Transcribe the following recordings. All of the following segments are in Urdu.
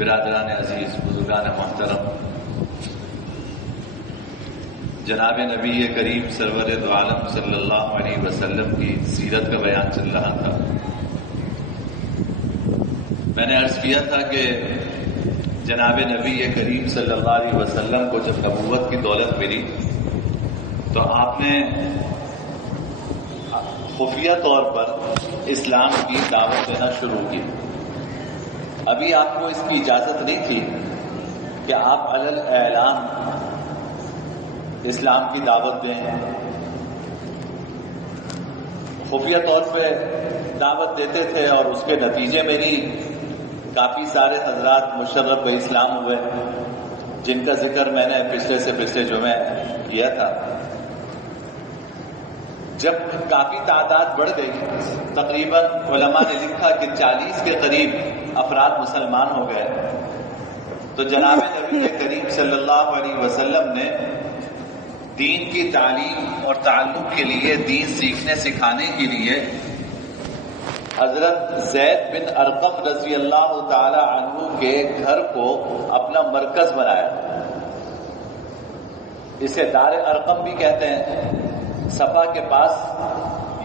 برادران عزیز، بزرگان محترم، جناب نبی کریم سرور دو عالم صلی اللہ علیہ وسلم کی سیرت کا بیان چل رہا تھا۔ میں نے عرض کیا تھا کہ جناب نبی کریم صلی اللہ علیہ وسلم کو جب نبوت کی دولت ملی تو آپ نے خفیہ طور پر اسلام کی دعوت دینا شروع کی۔ ابھی آپ کو اس کی اجازت نہیں تھی کہ آپ علل اعلان اسلام کی دعوت دیں، خفیہ طور پہ دعوت دیتے تھے، اور اس کے نتیجے میں ہی کافی سارے حضرات مشرف بے اسلام ہوئے، جن کا ذکر میں نے پچھلے جمعے کیا تھا۔ جب کافی تعداد بڑھ گئی، تقریباً علماء نے لکھا کہ 40 کے قریب افراد مسلمان ہو گئے، تو جناب نبی کریم صلی اللہ علیہ وسلم نے دین کی تعلیم اور تعلم کے لیے، دین سیکھنے سکھانے کے لیے حضرت زید بن ارقم رضی اللہ تعالی عنہ کے گھر کو اپنا مرکز بنایا۔ اسے دار ارقم بھی کہتے ہیں۔ صفا کے پاس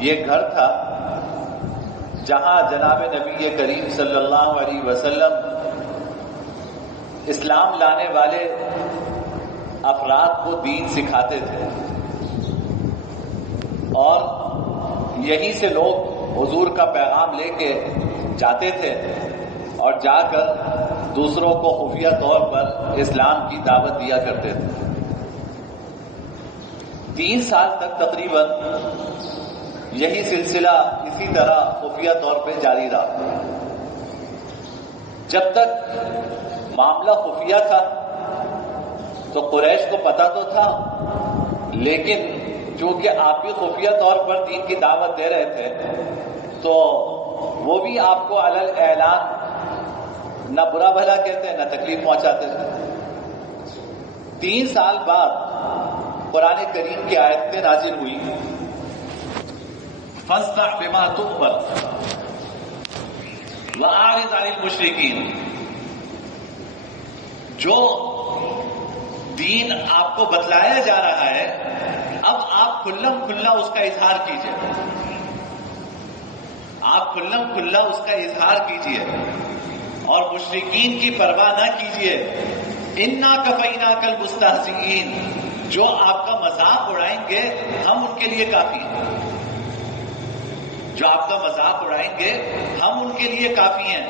یہ گھر تھا جہاں جناب نبی کریم صلی اللہ علیہ وسلم اسلام لانے والے افراد کو دین سکھاتے تھے، اور یہیں سے لوگ حضور کا پیغام لے کے جاتے تھے اور جا کر دوسروں کو خفیہ طور پر اسلام کی دعوت دیا کرتے تھے۔ 3 سال تک تقریباً یہی سلسلہ اسی طرح خفیہ طور پہ جاری رہا۔ جب تک معاملہ خفیہ تھا تو قریش کو پتہ تو تھا، لیکن چونکہ آپ بھی خفیہ طور پر دین کی دعوت دے رہے تھے تو وہ بھی آپ کو علل اعلان نہ برا بھلا کہتے نہ تکلیف پہنچاتے تھے۔ 3 سال بعد قرآن کریم کی آیتیں نازل ہوئی، فاصدع بما تؤمر واعرض عن المشرکین۔ جو دین آپ کو بتلایا جا رہا ہے، اب آپ کھلم کھلا اس کا اظہار کیجئے، آپ کھلم کھلا اس کا اظہار کیجئے اور مشرکین کی پرواہ نہ کیجئے۔ انا کفیناک المستہزئین، جو آپ کا مذاق اڑائیں گے ہم ان کے لیے کافی ہیں، جو آپ کا مذاق اڑائیں گے ہم ان کے لیے کافی ہیں۔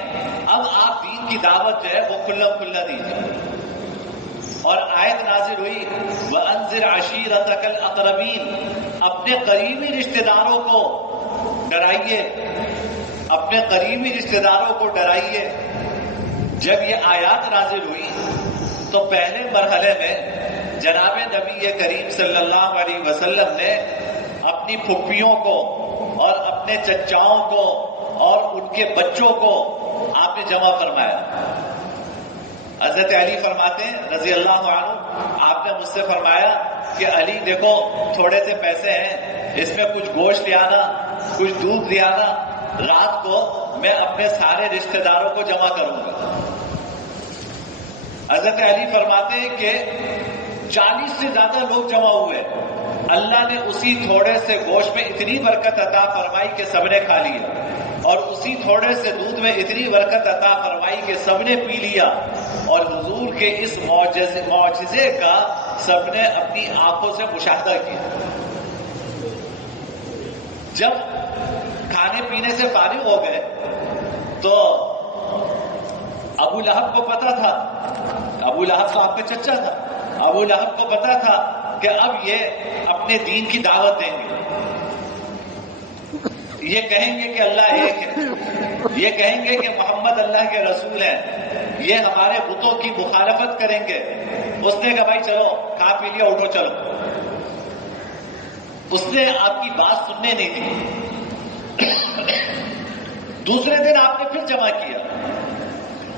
اب آپ دین کی دعوت جو ہے وہ کھلم کھلا دیجیے۔ اور آیت نازل ہوئی وَأَنذِرْ عَشِيرَتَكَ الْأَقْرَبِينَ، اپنے قریبی رشتہ داروں کو ڈرائیے، اپنے قریبی رشتہ داروں کو ڈرائیے۔ جب یہ آیات نازل ہوئی تو پہلے مرحلے میں جناب نبی کریم صلی اللہ علیہ وسلم نے اپنی پھپھیوں کو اور اپنے چچاؤں کو اور ان کے بچوں کو آپ نے جمع فرمایا۔ حضرت علی فرماتے ہیں رضی اللہ عنہ، آپ نے مجھ سے فرمایا کہ علی دیکھو تھوڑے سے پیسے ہیں، اس میں کچھ گوشت لے آنا، کچھ دودھ لے آنا، رات کو میں اپنے سارے رشتہ داروں کو جمع کروں گا۔ حضرت علی فرماتے ہیں کہ 40 سے زیادہ لوگ جمع ہوئے، اللہ نے اسی تھوڑے سے گوشت میں اتنی برکت عطا فرمائی کہ سب نے کھا لیا، اور اسی تھوڑے سے دودھ میں اتنی برکت عطا فرمائی کہ سب نے پی لیا، اور حضور کے اس معجزے کا سب نے اپنی آنکھوں سے مشاہدہ کیا۔ جب کھانے پینے سے فارغ ہو گئے تو ابو لہب کو پتا تھا، ابو لہب تو آپ کا چچا تھا، ابو لہب کو پتا تھا کہ اب یہ اپنے دین کی دعوت دیں گے، یہ کہیں گے کہ اللہ ایک ہے، یہ کہیں گے کہ محمد اللہ کے رسول ہیں، یہ ہمارے بتوں کی مخالفت کریں گے۔ اس نے کہا بھائی چلو کھا پی لیا، اٹھو چلو۔ اس نے آپ کی بات سننے نہیں دی۔ دوسرے دن آپ نے پھر جمع کیا،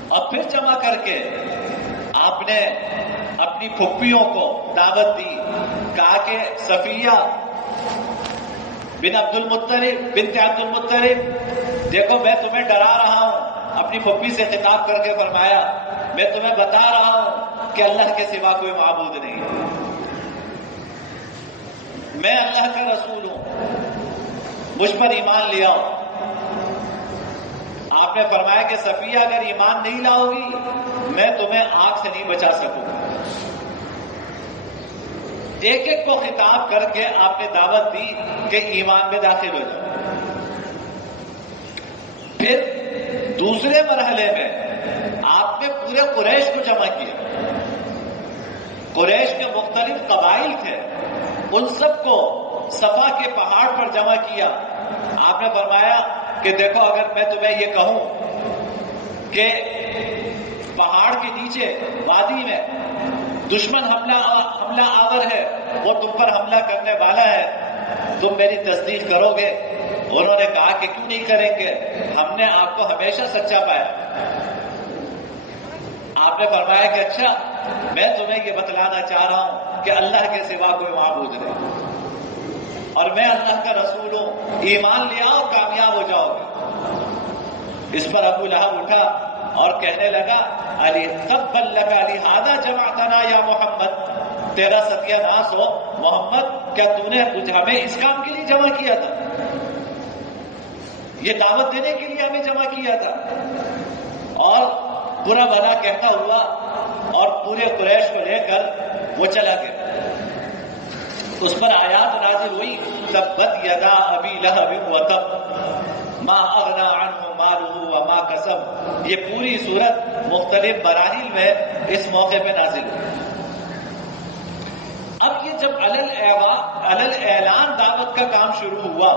اور پھر جمع کر کے آپ نے اپنی پھپھیوں کو دعوت دی، کہا کہ صفیہ بنت عبد المطلب دیکھو میں تمہیں ڈرا رہا ہوں اپنی پھپھی سے خطاب کر کے فرمایا میں تمہیں بتا رہا ہوں کہ اللہ کے سوا کوئی معبود نہیں، میں اللہ کا رسول ہوں، مجھ پر ایمان لے آؤ۔ آپ نے فرمایا کہ صفیہ اگر ایمان نہیں لاؤ گی میں تمہیں آگ سے نہیں بچا سکوں گا۔ ایک ایک کو خطاب کر کے آپ نے دعوت دی کہ ایمان میں داخل ہو جاؤ۔ پھر دوسرے مرحلے میں آپ نے پورے قریش کو جمع کیا۔ قریش کے مختلف قبائل تھے، ان سب کو صفا کے پہاڑ پر جمع کیا۔ آپ نے فرمایا کہ دیکھو اگر میں تمہیں یہ کہوں کہ پہاڑ کے نیچے وادی میں دشمن حملہ آور ہے، وہ تم پر حملہ کرنے والا ہے، تم میری تصدیق کرو گے؟ انہوں نے کہا کہ کیوں نہیں کریں گے، ہم نے آپ کو ہمیشہ سچا پایا۔ آپ نے فرمایا کہ اچھا میں تمہیں یہ بتلانا چاہ رہا ہوں کہ اللہ کے سوا کوئی معبود نہیں اور میں اللہ کا رسول ہوں، ایمان لے آؤ کامیاب ہو جاؤ گے۔ اس پر ابو لہب اٹھا اور کہنے لگا علی تبت لک لہذا جمعتنا یا محمد، تیرا ستیہ ناس ہو محمد، کیا تو نے ہمیں اس کام کے لیے جمع کیا تھا؟ یہ دعوت دینے کے لیے ہمیں جمع کیا تھا؟ اور برا بھلا کہتا ہوا اور پورے قریش کو لے کر وہ چلا گیا۔ اس پر آیات نازل ہوئی تبت یدا ابی لہب وتب ما اغنى عنه ماله وما کسب۔ یہ پوری صورت مختلف مراحل میں اس موقع پہ نازل ہوئی۔ اب یہ جب علل اعلان دعوت کا کام شروع ہوا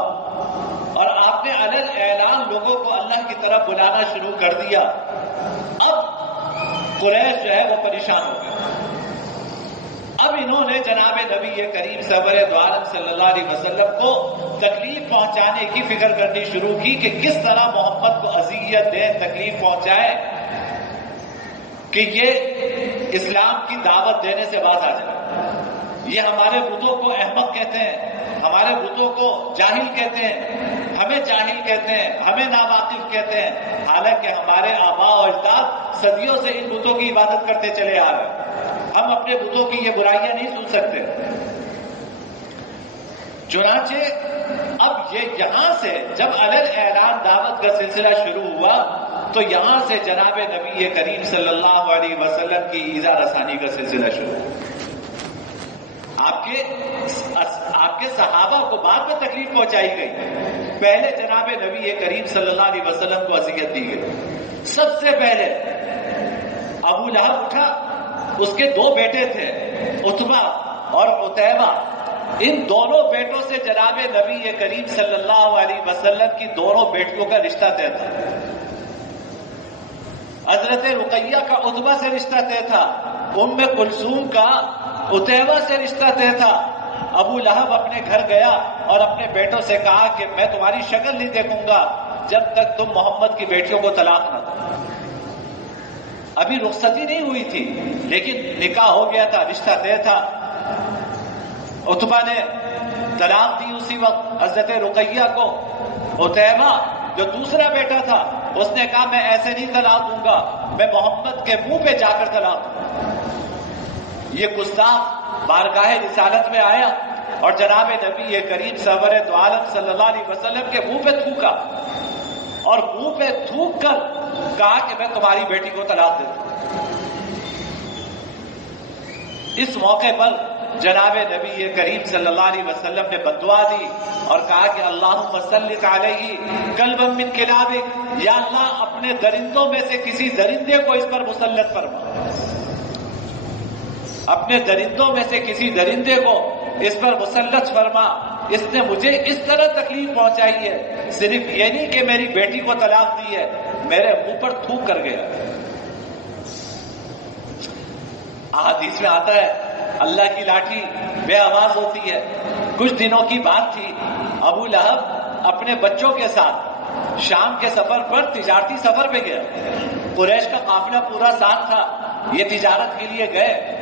اور آپ نے علل اعلان لوگوں کو اللہ کی طرف بلانا شروع کر دیا، اب قریش جو ہے وہ پریشان ہو گئے۔ اب انہوں نے جناب نبی کریم سرور دو عالم صلی اللہ علیہ وسلم کو تکلیف پہنچانے کی فکر کرنی شروع کی کہ کس طرح محمد کو اذیت دیں، تکلیف پہنچائے کہ یہ اسلام کی دعوت دینے سے باز آ جائے۔ یہ ہمارے بتوں کو احمق کہتے ہیں، ہمارے بتوں کو جاہل کہتے ہیں، ہمیں جاہل کہتے ہیں، ہمیں ناواقف کہتے ہیں، حالانکہ ہمارے آباء و اجداد صدیوں سے ان بتوں کی عبادت کرتے چلے آ رہے ہیں۔ ہم اپنے بتوں کی یہ برائیاں نہیں سن سکتے۔ چنانچہ اب یہ یہاں سے جب علل اعلان دعوت کا سلسلہ شروع ہوا تو یہاں سے جناب نبی کریم صلی اللہ علیہ وسلم کی ایذا رسانی کا سلسلہ شروع ہوا۔ آپ کے صحابہ کو بعد میں تکلیف پہنچائی گئی، پہلے جناب نبی کریم صلی اللہ علیہ وسلم کو اذیت دی گئی۔ سب سے پہلے ابو لہب اٹھا، اس کے دو بیٹے تھے عتبہ اور عتیبہ، ان دونوں بیٹوں سے جناب نبی کریم صلی اللہ علیہ وسلم کی دونوں بیٹیوں کا رشتہ طے تھا۔ حضرت رقیہ کا عتبہ سے رشتہ طے تھا، ام کلثوم کا عتیبہ سے رشتہ طے تھا۔ ابو لہب اپنے گھر گیا اور اپنے بیٹوں سے کہا کہ میں تمہاری شکل نہیں دیکھوں گا جب تک تم محمد کی بیٹیوں کو طلاق نہ دو۔ ابھی رخصتی نہیں ہوئی تھی لیکن نکاح ہو گیا تھا، رشتہ طے تھا۔ عتبہ نے طلاق دی اسی وقت حضرت رقیہ کو۔ عتیبہ جو دوسرا بیٹا تھا اس نے کہا میں ایسے نہیں طلاق دوں گا، میں محمد کے منہ پہ جا کر طلاق دوں گا۔ یہ گستاخ بارگاہ رسالت میں آیا اور جناب نبی کریم سرور دو عالم صلی اللہ علیہ وسلم کے منہ پہ تھوکا اور منہ پہ تھوک کر کہا کہ میں تمہاری بیٹی کو طلاق دیتا ہوں۔ اس موقع پر جناب نبی کریم صلی اللہ علیہ وسلم نے بددعا دی اور کہا کہ اللہم سلط علیہ کلبا من کلابک، یا اللہ اپنے درندوں میں سے کسی درندے کو اس پر مسلط فرما، اپنے درندوں میں سے کسی درندے کو اس پر مسلط فرما، اس نے مجھے اس طرح تکلیف پہنچائی ہے، صرف یہ نہیں کہ میری بیٹی کو طلاق دی ہے، میرے منہ پر تھوک کر گیا۔ احادیث میں آتا ہے اللہ کی لاٹھی بے آواز ہوتی ہے۔ کچھ دنوں کی بات تھی، ابو لہب اپنے بچوں کے ساتھ شام کے سفر پر تجارتی سفر پہ گیا۔ قریش کا قافلہ پورا ساتھ تھا، یہ تجارت کے لیے گئے۔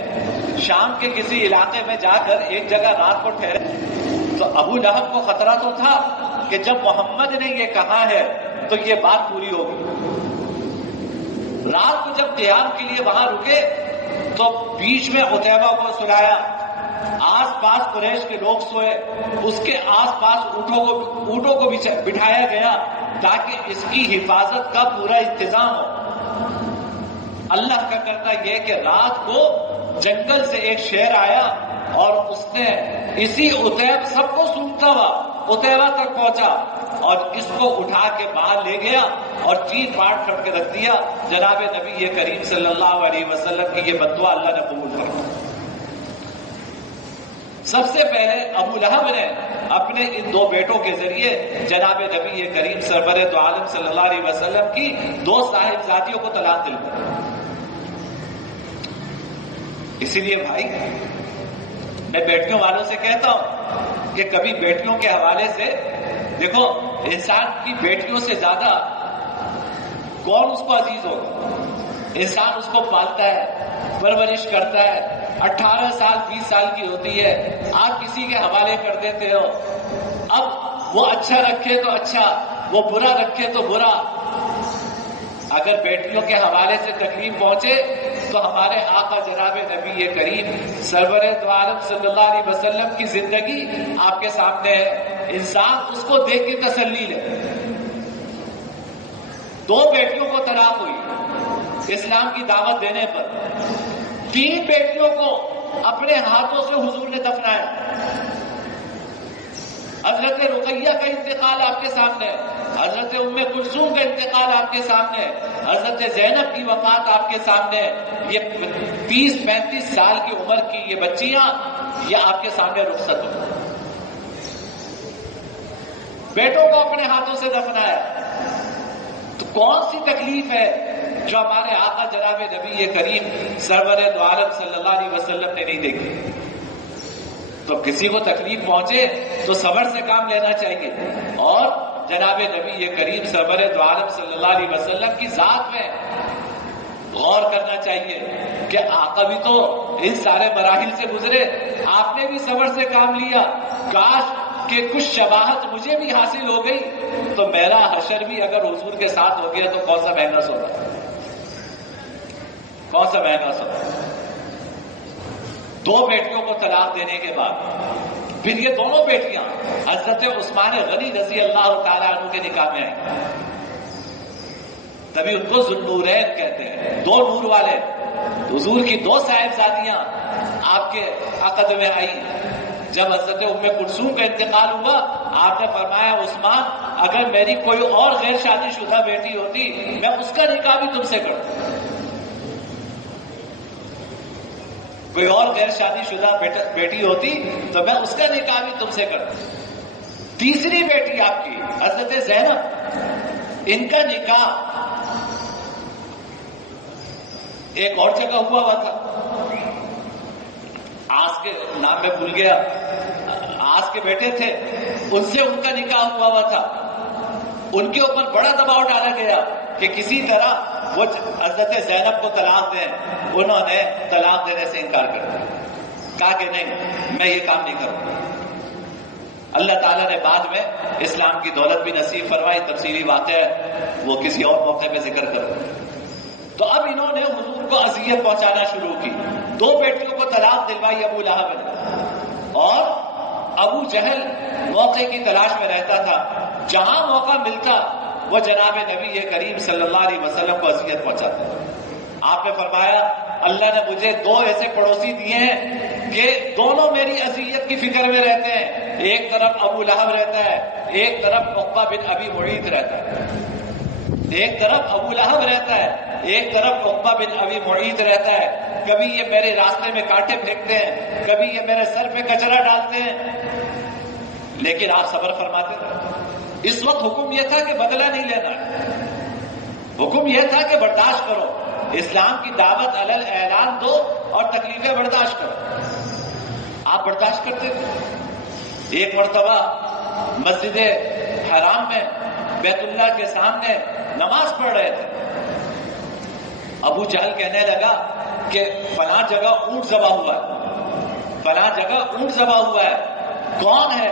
شام کے کسی علاقے میں جا کر ایک جگہ رات کو ٹھہرے تو ابو لہب کو خطرہ تو تھا کہ جب محمد نے یہ کہا ہے تو یہ بات پوری ہوگی۔ رات کو جب قیام کے لیے وہاں رکے تو بیچ میں عتیبہ کو سلایا، آس پاس قریش کے لوگ سوئے، اس کے آس پاس اونٹوں کو بٹھایا گیا تاکہ اس کی حفاظت کا پورا انتظام ہو۔ اللہ کا کرنا یہ کہ رات کو جنگل سے ایک شیر آیا اور اس نے اسی عتیب سب کو سونگتا ہوا عتیبہ تک پہنچا اور اس کو اٹھا کے باہر لے گیا اور چیر پاٹ کر کے رکھ دیا۔ جناب نبی کریم صلی اللہ علیہ وسلم کی یہ بدعا اللہ نے قبول فرمائی۔ سب سے پہلے ابو لہب نے اپنے ان دو بیٹوں کے ذریعے جناب نبی کریم سرور دو عالم صلی اللہ علیہ وسلم کی دو صاحبزادیوں کو طلاق دلوائی۔ اسی لیے بھائی میں بیٹیوں والوں سے کہتا ہوں کہ کبھی بیٹیوں کے حوالے سے دیکھو، انسان کی بیٹیوں سے زیادہ کون اس کو عزیز ہوگا؟ انسان اس کو پالتا ہے، پرورش کرتا ہے، 18 سال 20 سال کی ہوتی ہے، آپ کسی کے حوالے کر دیتے ہو۔ اب وہ اچھا رکھے تو اچھا، وہ برا رکھے تو برا۔ اگر بیٹیوں کے حوالے سے تکلیف پہنچے تو ہمارے آقا جناب نبی کریم سرور دو عالم صلی اللہ علیہ وسلم کی زندگی آپ کے سامنے ہے، انسان اس کو دیکھ کے تسلی لے۔ دو بیٹیوں کو طلاق ہوئی اسلام کی دعوت دینے پر، 3 بیٹیوں کو اپنے ہاتھوں سے حضور نے دفنایا۔ حضرت رقیہ کا انتقال آپ کے سامنے ہے، حضرت ام کلثوم کا انتقال آپ کے سامنے ہے، حضرت زینب کی وفات آپ کے سامنے ہے۔ یہ 30-35 سال کی عمر کی یہ بچیاں یہ آپ کے سامنے رخصت ہو، بیٹوں کو اپنے ہاتھوں سے دفنایا۔ تو کون سی تکلیف ہے جو ہمارے آقا جناب نبی کریم سرور دو عالم صلی اللہ علیہ وسلم نے نہیں دیکھی؟ تو کسی کو تکلیف پہنچے تو صبر سے کام لینا چاہیے، اور جناب نبی کریم سرور دو عالم صلی اللہ علیہ وسلم کی ذات میں غور کرنا چاہیے کہ آقا بھی تو ان سارے مراحل سے گزرے، آپ نے بھی صبر سے کام لیا۔ کاش کہ کچھ شباہت مجھے بھی حاصل ہو گئی تو میرا حشر بھی اگر حضور کے ساتھ ہو گیا تو کون سا مہنگا سودا، کون سا مہنگا سودا۔ 2 بیٹیوں کو طلاق دینے کے بعد پھر یہ دونوں بیٹیاں حضرت عثمان غنی رضی اللہ تعالیٰ عنہ کے نکاح میں آئیں، تبھی ان کو ذوالنورین کہتے ہیں، 2 نور والے۔ حضور کی 2 صاحبزادیاں آپ کے عقد میں آئی۔ جب حضرت ام کلثوم کا انتقال ہوا آپ نے فرمایا عثمان اگر میری کوئی اور غیر شادی شدہ بیٹی ہوتی میں اس کا نکاح بھی تم سے کرتا، کوئی اور غیر شادی شدہ بیٹی ہوتی تو میں اس کا نکاح بھی تم سے کرتا۔ تیسری بیٹی آپ کی حضرت زینب، ان کا نکاح ایک اور جگہ ہوا تھا، آس کے نام میں بھول گیا، آس کے بیٹے تھے، ان سے ان کا نکاح ہوا تھا۔ ان کے اوپر بڑا دباؤ ڈالا گیا کہ کسی طرح وہ حضرت زینب کو طلاق دیں، انہوں نے طلاق دینے سے انکار کر دیا، کہا کہ نہیں میں یہ کام نہیں کروں۔ اللہ تعالیٰ نے بعد میں اسلام کی دولت بھی نصیب فرمائی، تفصیلی واقعہ ہے وہ کسی اور موقع پہ ذکر کروں۔ تو اب انہوں نے حضور کو اذیت پہنچانا شروع کی، 2 بیٹیوں کو طلاق دلوائی ابو لہب نے، اور ابو جہل موقع کی تلاش میں رہتا تھا، جہاں موقع ملتا وہ جناب نبی کریم صلی اللہ علیہ وسلم کو اذیت پہنچاتا ہے۔ آپ نے فرمایا اللہ نے مجھے 2 ایسے پڑوسی دیے ہیں کہ دونوں میری اذیت کی فکر میں رہتے ہیں، ایک طرف ابو لہب رہتا ہے، ایک طرف عقبہ بن ابی معیط رہتا ہے، ایک طرف ابو لہب رہتا ہے، ایک طرف عقبہ بن ابی معیط رہتا ہے۔ کبھی یہ میرے راستے میں کانٹے پھینکتے ہیں، کبھی یہ میرے سر پہ کچرا ڈالتے ہیں، لیکن آپ صبر فرماتے تھے۔ اس وقت حکم یہ تھا کہ بدلہ نہیں لینا، حکم یہ تھا کہ برداشت کرو، اسلام کی دعوت علل اعلان دو اور تکلیفیں برداشت کرو۔ آپ برداشت کرتے تھے۔ ایک مرتبہ مسجد حرام میں بیت اللہ کے سامنے نماز پڑھ رہے تھے، ابو جہل کہنے لگا کہ فلاں جگہ اونٹ ذبح ہوا ہے، فلاں جگہ اونٹ ذبح ہوا ہے، کون ہے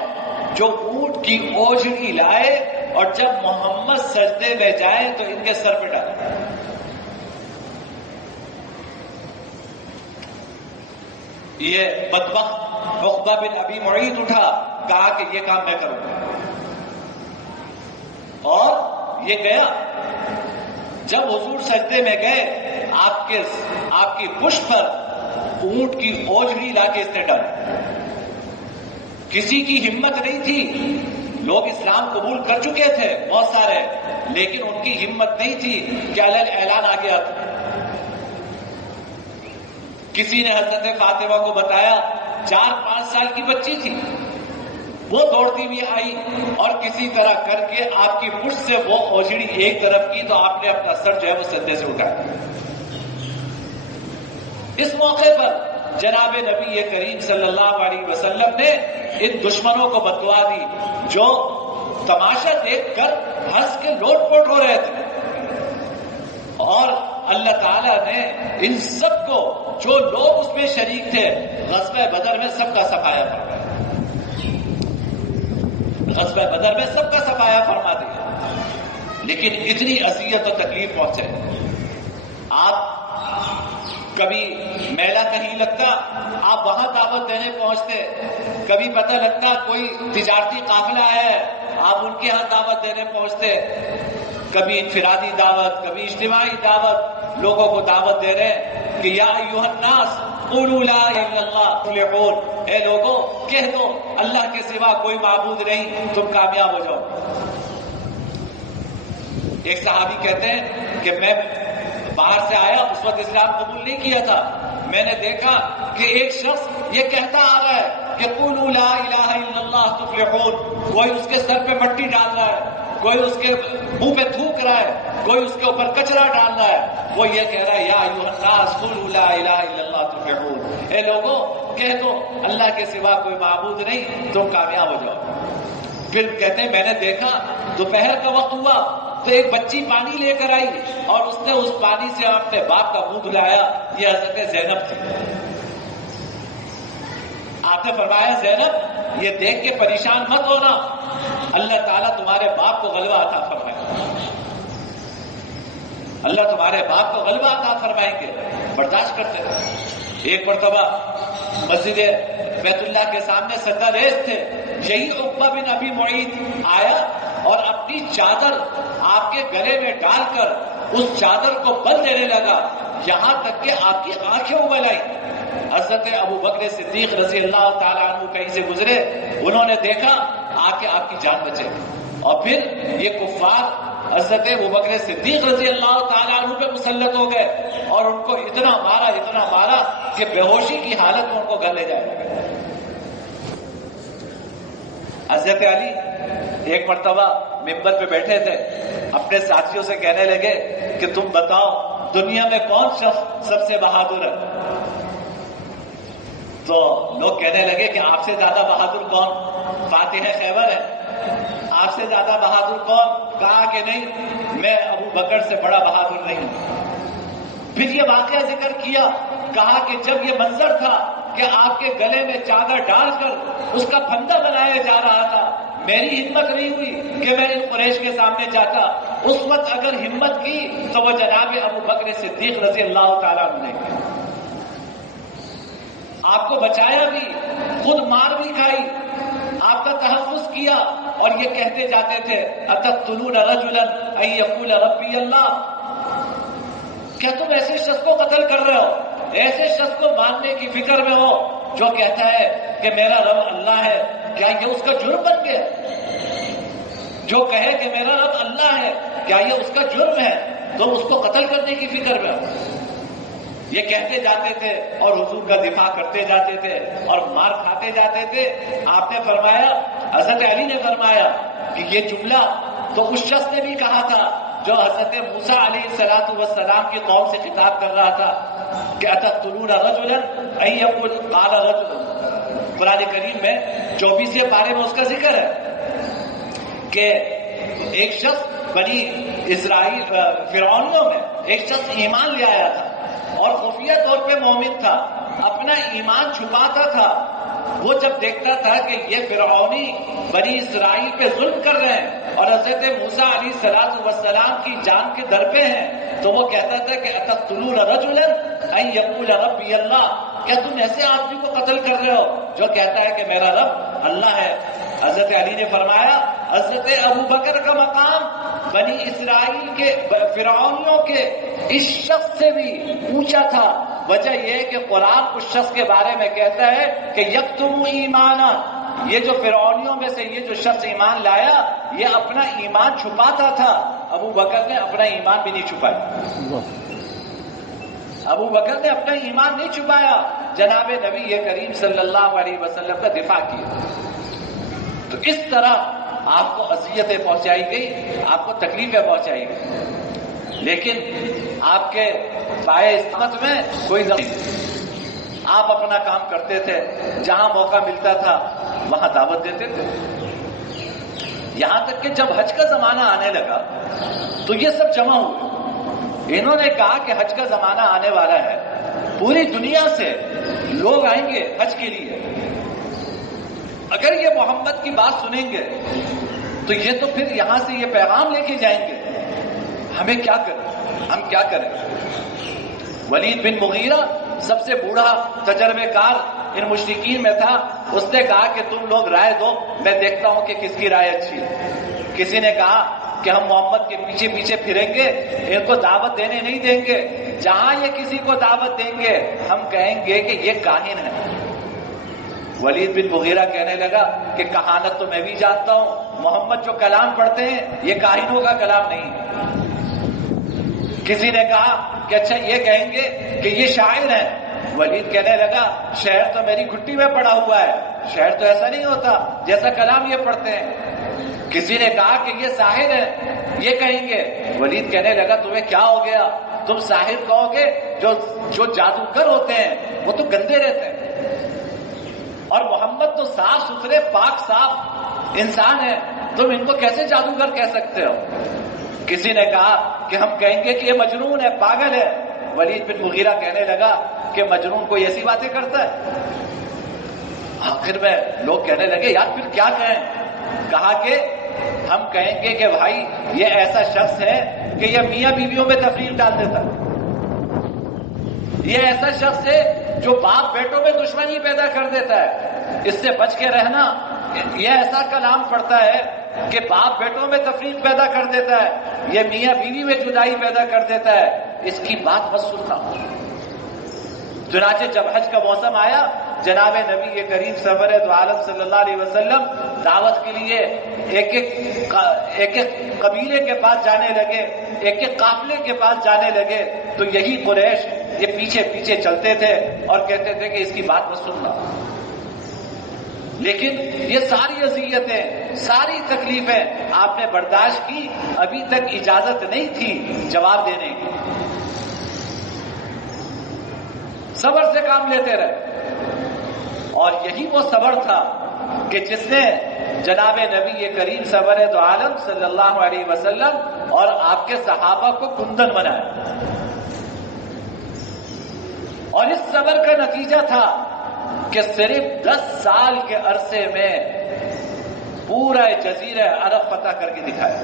جو اونٹ کی اوجھڑی لائے اور جب محمد سجدے میں جائے تو ان کے سر پہ ڈالے۔ یہ بدبخت عقبہ بن ابی معیط اٹھا، کہا کہ یہ کام میں کروں گا، اور یہ گیا۔ جب حضور سجدے میں گئے، آپ کی پشت پر اونٹ کی اوجھڑی لا کے اس نے ڈالی۔ کسی کی ہمت نہیں تھی، لوگ اسلام قبول کر چکے تھے بہت سارے، لیکن ان کی ہمت نہیں تھی کہ اعلان آ گیا تھا۔ کسی نے حضرت فاطمہ کو بتایا، 4-5 سال کی بچی تھی، وہ دوڑتی ہوئی آئی اور کسی طرح کر کے آپ کی پشت سے وہ اوجھڑی ایک طرف کی، تو آپ نے اپنا سر جو ہے وہ سجدے سے اٹھایا۔ اس موقع پر جناب نبی کریم صلی اللہ علیہ وسلم نے ان دشمنوں کو بددعا دی جو تماشا دیکھ کر ہنس کے لوٹ پوٹ ہو رہے تھے، اور اللہ تعالیٰ نے ان سب کو، جو لوگ اس میں شریک تھے، غزوہ بدر میں سب کا صفایا فرمایا، غزوہ بدر میں سب کا صفایا فرما دیا۔ لیکن اتنی اذیت و تکلیف پہنچے، آپ کبھی میلہ کہیں لگتا، آپ وہاں دعوت دینے پہنچتے، کبھی پتہ لگتا کوئی تجارتی قافلہ ہے، آپ ان کے ہاں دعوت دینے پہنچتے، کبھی انفرادی دعوت، کبھی اجتماعی دعوت، لوگوں کو دعوت دے رہے کہ یا ایھا الناس قولوا لا الہ الا اللہ تفلحون، اے لوگوں کہہ دو اللہ کے سوا کوئی معبود نہیں، تم کامیاب ہو جاؤ۔ ایک صحابی کہتے ہیں کہ میں باہر سے آیا، اس وقت اسلام قبول نہیں کیا تھا، میں نے دیکھا کہ ایک شخص یہ کہتا آ رہا ہے کہ قولوا لا الہ الا اللہ تفلحون، کوئی اس کے سر پہ مٹی ڈال رہا ہے، کوئی اس کے منہ پہ تھوک رہا ہے، کوئی اس کے اوپر کچرا ڈال رہا ہے، وہ یہ کہہ رہا ہے یا ایھا الناس قولوا لا الہ الا اللہ تفلحون، اے لوگوں کہہ دو اللہ کے سوا کوئی معبود نہیں، تم کامیاب ہو جاؤ۔ پھر کہتے ہیں میں نے دیکھا دوپہر کا وقت ہوا تو ایک بچی پانی لے کر آئی اور اس نے اس پانی سے اپنے باپ کا منہ دھلایا، یہ حضرت زینب تھی۔ آپ نے فرمایا زینب یہ دیکھ کے پریشان مت ہونا، اللہ تعالیٰ تمہارے باپ کو غلبہ عطا فرمائے، اللہ تمہارے باپ کو غلبہ عطا فرمائیں گے، برداشت کرتے رہے۔ ایک مرتبہ مسجد بیت اللہ کے سامنے سجدہ ریز تھے، یہی عقبہ بن ابی معیط آیا اور اپنی چادر آپ کے گلے میں ڈال کر اس چادر کو بل دینے لگا، یہاں تک کہ آپ کی آنکھیں ابل آئیں۔ حضرت ابو بکر صدیق رضی اللہ تعالیٰ عنہ کہیں سے گزرے، انہوں نے دیکھا آ کے آپ کی جان بچے، اور پھر یہ کفار حضرت ابو بکر صدیق رضی اللہ تعالیٰ عنہ پہ مسلط ہو گئے اور ان کو اتنا مارا کہ بے ہوشی کی حالت میں ان کو گھر لے جایا گیا۔ حضرت علی ایک مرتبہ ممبر پہ بیٹھے تھے، اپنے ساتھیوں سے کہنے لگے کہ تم بتاؤ دنیا میں کون شخص سب سے بہادر ہے؟ تو لوگ کہنے لگے کہ آپ سے زیادہ بہادر کون؟ فاتح خیبر ہے۔ آپ سے زیادہ بہادر کون؟ کہا کہ نہیں، میں ابو بکر سے بڑا بہادر نہیں ہوں۔ پھر یہ واقعہ ذکر کیا، کہا کہ جب یہ منظر تھا کہ آپ کے گلے میں چادر ڈال کر اس کا پھندا بنایا جا رہا تھا، میری ہمت نہیں ہوئی کہ میں ان قریش کے سامنے جاتا، اس وقت اگر ہمت کی تو وہ جناب ابو بکر صدیق رضی اللہ تعالیٰ عنہ نے کی، آپ کو بچایا بھی، خود مار بھی کھائی، آپ کا تحفظ کیا، اور یہ کہتے جاتے تھے اتقتلون رجلا ان یقول ربی اللہ، کیا تم ایسے شخص کو قتل کر رہے ہو، ایسے شخص کو ماننے کی فکر میں ہو جو کہتا ہے کہ میرا رب اللہ ہے؟ کیا یہ اس کا جرم بن گیا؟ جو کہے کہ میرا رب اللہ ہے، کیا یہ اس کا جرم ہے؟ تم اس کو قتل کرنے کی فکر میں ہو۔ یہ کہتے جاتے تھے اور حضور کا دفاع کرتے جاتے تھے اور مار کھاتے جاتے تھے۔ آپ نے فرمایا، حضرت علی نے فرمایا کہ یہ جملہ تو اس شخص نے بھی کہا تھا جو حضرت موسیٰ علیہ السلام کی قوم سے خطاب کر رہا تھا کہ اتقتلون رجلا ان یقول قال رجل۔ قرآن کریم میں 24ویں پارے میں اس کا ذکر ہے کہ ایک شخص بنی اسرائیل فرعونیوں میں ایک شخص ایمان لے آیا تھا اور خفیہ طور پہ مومن تھا، اپنا ایمان چھپاتا تھا۔ وہ جب دیکھتا تھا کہ یہ فرعونی بنی اسرائیل پہ ظلم کر رہے ہیں اور حضرت موسیٰ علیہ السلام کی جان کے در پہ ہیں، تو وہ کہتا تھا کہ اتقتلون رجلا ان یقول ربی اللہ، کیا تم ایسے آدمی کو قتل کر رہے ہو جو کہتا ہے کہ میرا رب اللہ ہے؟ حضرت علی نے فرمایا حضرت ابو بکر کا مقام بنی اسرائیل کے فرعونیوں کے اس شخص سے بھی اونچا تھا۔ وجہ یہ ہے کہ قرآن اس شخص کے بارے میں کہتا ہے کہ یکتم ایمانا، یہ جو فرعونیوں میں سے یہ جو شخص ایمان لایا یہ اپنا ایمان چھپاتا تھا۔ ابو بکر نے اپنا ایمان بھی نہیں چھپایا، ابو بکر نے اپنا ایمان نہیں چھپایا، جناب نبی کریم صلی اللہ علیہ وسلم کا دفاع کیا۔ تو اس طرح آپ کو اذیتیں پہنچائی گئی، آپ کو تکلیفیں پہنچائی گئی، لیکن آپ کے پائے استقامت میں کوئی نہیں، آپ اپنا کام کرتے تھے، جہاں موقع ملتا تھا وہاں دعوت دیتے تھے۔ یہاں تک کہ جب حج کا زمانہ آنے لگا تو یہ سب جمع ہوئے، انہوں نے کہا کہ حج کا زمانہ آنے والا ہے، پوری دنیا سے لوگ آئیں گے حج کے لیے، اگر یہ محمد کی بات سنیں گے تو یہ تو پھر یہاں سے یہ پیغام لے کے جائیں گے، ہمیں کیا کریں، ہم کیا کریں؟ ولید بن مغیرہ سب سے بوڑھا تجربے کار ان مشرکین میں تھا، اس نے کہا کہ تم لوگ رائے دو، میں دیکھتا ہوں کہ کس کی رائے اچھی ہے۔ کسی نے کہا کہ ہم محمد کے پیچھے پیچھے پھریں گے، ان کو دعوت دینے نہیں دیں گے، جہاں یہ کسی کو دعوت دیں گے ہم کہیں گے کہ یہ کاہن ہے۔ ولید بن مغیرہ کہنے لگا کہ کہانت تو میں بھی جانتا ہوں، محمد جو کلام پڑھتے ہیں یہ کاہنوں کا کلام نہیں۔ کسی نے کہا کہ اچھا یہ کہیں گے کہ یہ شاعر ہے۔ ولید کہنے لگا شعر تو میری گھٹی میں پڑا ہوا ہے، شعر تو ایسا نہیں ہوتا جیسا کلام یہ پڑھتے ہیں۔ کسی نے کہا کہ یہ ساحر ہے، یہ کہیں گے۔ ولید کہنے لگا تمہیں کیا ہو گیا، تم ساحر کہو گے؟ جو جادوگر ہوتے ہیں وہ تو گندے رہتے ہیں، اور محمد تو صاف ستھرے پاک صاف انسان ہے، تم ان کو کیسے جادوگر کہہ سکتے ہو؟ کسی نے کہا کہ ہم کہیں گے کہ یہ مجنون ہے، پاگل ہے۔ ولید بن مغیرہ کہنے لگا کہ مجنون کوئی ایسی باتیں کرتا ہے؟ آخر میں لوگ کہنے لگے یار پھر کیا کہیں؟ کہا کہ ہم کہیں گے کہ بھائی یہ ایسا شخص ہے کہ یہ میاں بیویوں میں تفریق ڈال دیتا ہے، یہ ایسا شخص ہے جو باپ بیٹوں میں دشمنی پیدا کر دیتا ہے، اس سے بچ کے رہنا۔ یہ ایسا کلام پڑھتا ہے کہ باپ بیٹوں میں تفریق پیدا کر دیتا ہے، یہ میاں بیوی میں جدائی پیدا کر دیتا ہے، اس کی بات مت سننا۔ چنانچہ جب حج کا موسم آیا، جناب نبی کریم سرور دو عالم صلی اللہ علیہ وسلم دعوت کے لیے ایک ایک قبیلے کے پاس جانے لگے، ایک ایک قافلے کے پاس جانے لگے، تو یہی قریش یہ پیچھے پیچھے چلتے تھے اور کہتے تھے کہ اس کی بات مت سننا۔ لیکن یہ ساری اذیتیں، ساری تکلیفیں آپ نے برداشت کی، ابھی تک اجازت نہیں تھی جواب دینے کی، صبر سے کام لیتے رہے۔ اور یہی وہ صبر تھا کہ جس نے جناب نبی کریم سرور دو عالم صلی اللہ علیہ وسلم اور آپ کے صحابہ کو کندن بنایا، اور اس صبر کا نتیجہ تھا کہ صرف 10 سال کے عرصے میں پورا جزیرہ عرب فتح کر کے دکھایا۔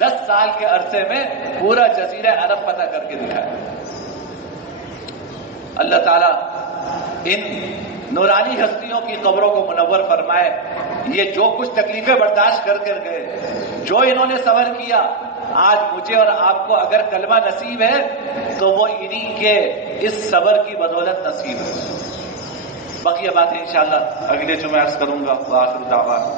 10 سال کے عرصے میں پورا جزیرہ عرب فتح کر کے دکھایا۔ اللہ تعالیٰ ان نورانی ہستیوں کی قبروں کو منور فرمائے۔ یہ جو کچھ تکلیفیں برداشت کر کر گئے، جو انہوں نے صبر کیا، آج مجھے اور آپ کو اگر کلمہ نصیب ہے تو وہ انہی کے اس صبر کی بدولت نصیب ہے۔ بقیہ باتیں انشاءاللہ اگلے جمعہ عرض کروں گا۔ وآخر دعوانا